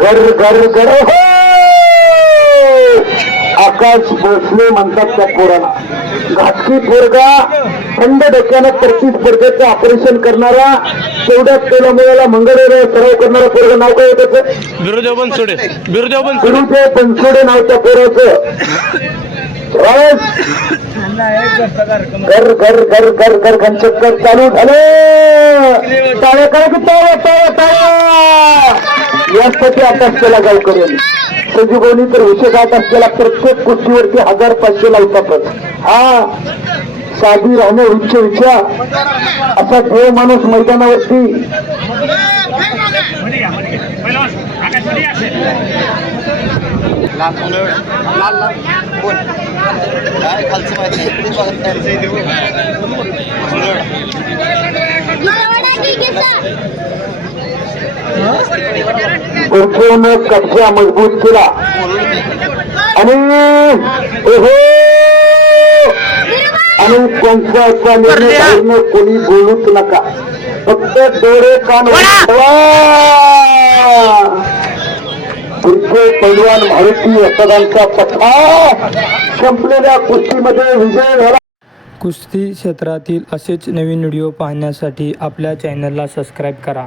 घर घर घर हो! आकाश भोसले म्हणतात त्या पोराला. घातकी पोरगा थंड डोक्यानं प्रतिस्पर्धेचं ऑपरेशन करणारा तेवढ्याच तेला मुलाला मंगळवार सराव करणारा पोरगा नाव काय त्याचं बिरुदेव बनसोडे बिरुदेव बनसोडे गुरुदेव बनसोडे नावच्या पोराचं. बस. घर घर घर घर घर घनचक्कर चालू झालं. टाळ्या काय की टाळ्या टाळ्या टाळ्या. यासाठी अभ्यास केला गावकऱ्यांनी संजीवनी तर विषय गाठ असलेला प्रत्येक गोष्टीवरती हजार पाचशे लावतातच. हा. साधी राहणे उच्च विचार असा देव माणूस मैदानावरती गोरखेनं कब्जा मजबूत केला आणि ओहो आणि कोणत्याचा निर्णय घालणं कोणी बोलूच नका फक्त डोळे कान वाचवा. पैलवान भारतीय सदांचा पथा संपलेल्या कुस्तीमध्ये विजय झाला कुस्ती क्षेत्रातील असेच नवीन व्हिडिओ पाहण्यासाठी आपल्या चॅनलला सबस्क्राईब करा